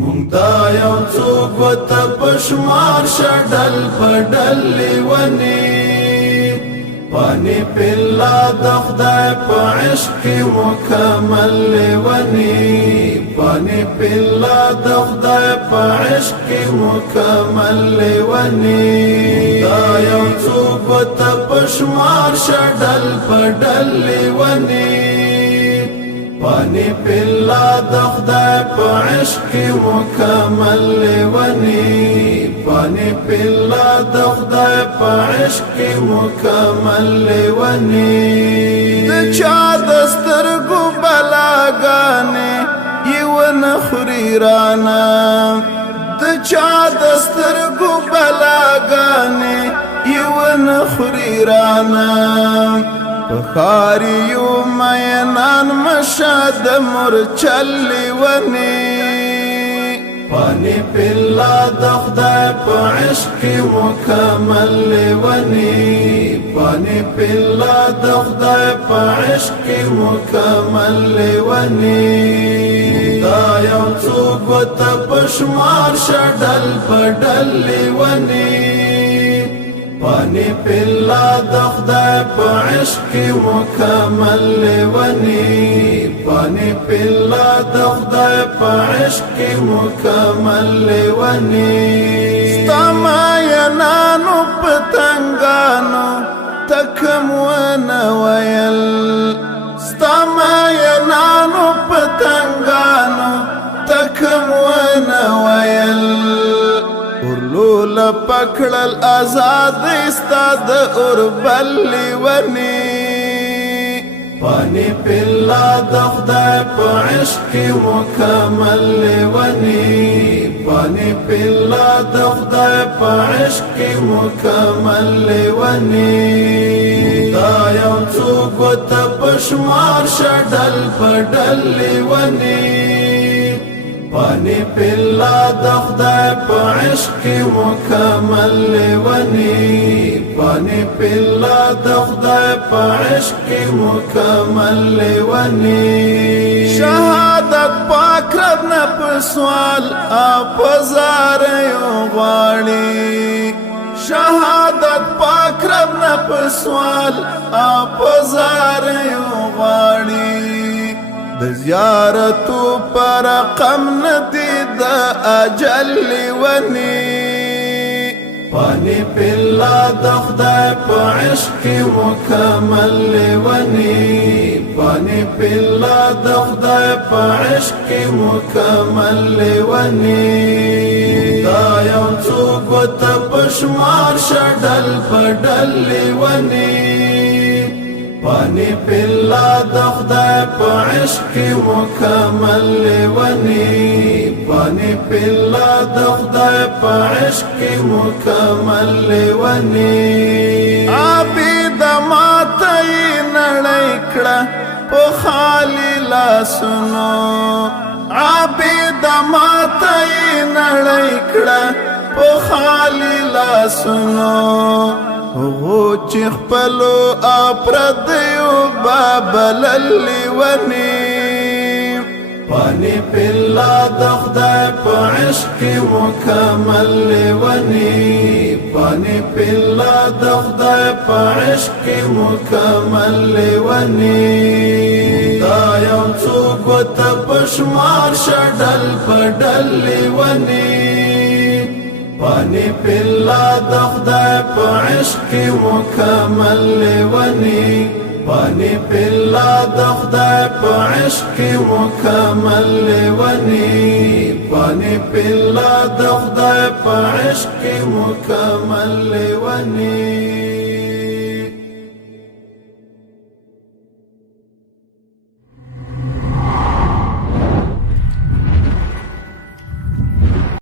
مونږ یو څوک وته پشمار شډل پډل لیونی پانی پلا د خدای په عشق مکمل لیونی پانی پلا د خدای په عشق مکمل لیونی دا یو څوک وته پشمار شډل پډل لیونی پانی پلا د خدای په عشق مکمل لیونی پانی پلا د خدای په عشق مکمل لیونی د چا دسترګو بلاګانې یو نخری رانا د چا دسترګو بلاګانې یو نخری رانا بخاریو مینان مشاد مرچل لیونی پانی پلا د خدای په عشق مکمل لیونی پانی پلا د خدای په عشق مکمل لیونی دا یو څوک وته پشمار شډل پډل لیونی پانی پلا د خدای په عشق مکمل لیونی پانی پلا د خدای په عشق مکمل لیونی ستا ینانو پتنګانو تکم ونویل ستا ینانو پتنګانو تکم ونویل لولا پکړل آزاد استاد اوربل لیونی پانی پلا د خدای په عشق مکمل لیونی پانی پلا د خدای په عشق مکمل لیونی دا یو څوک وته پشمار شډل پډل لیونی پانی پلا د خدای په عشق مکمل لیونی پانی پلا د خدای په عشق مکمل لیونی شهادت پاک رب نه په سوال اپ زار یو غواړي شهادت پاک رب نه په سوال اپ زار یو غواړي د زیارتو پر رقم ندی د اجل لیونی پانی پلا د خدای په عشق مکمل لیونی پانی پلا د خدای په عشق مکمل لیونی دا یو څوک وته پشمار شډل پډل لیونی پانی پلا د خدای په عشق مکمل لیونی پانی پلا د خدای په عشق مکمل لیونی عابد ماته نړۍ کړه په خالی لاسونو عابد ماته نړۍ کړه په خالی لاسونو هغو چې خپلو اپردیو بابل لیونی پانی پلا د خدای په عشق مکمل لیونی پانی پلا د خدای په عشق مکمل لیونی دا یو څوک وته پشمار شډل پډل لیونی پانی پلا د خدای په عشق مکمل لیونی پانی پلا د خدای په عشق مکمل لیونی پانی پلا د خدای په عشق مکمل لیونی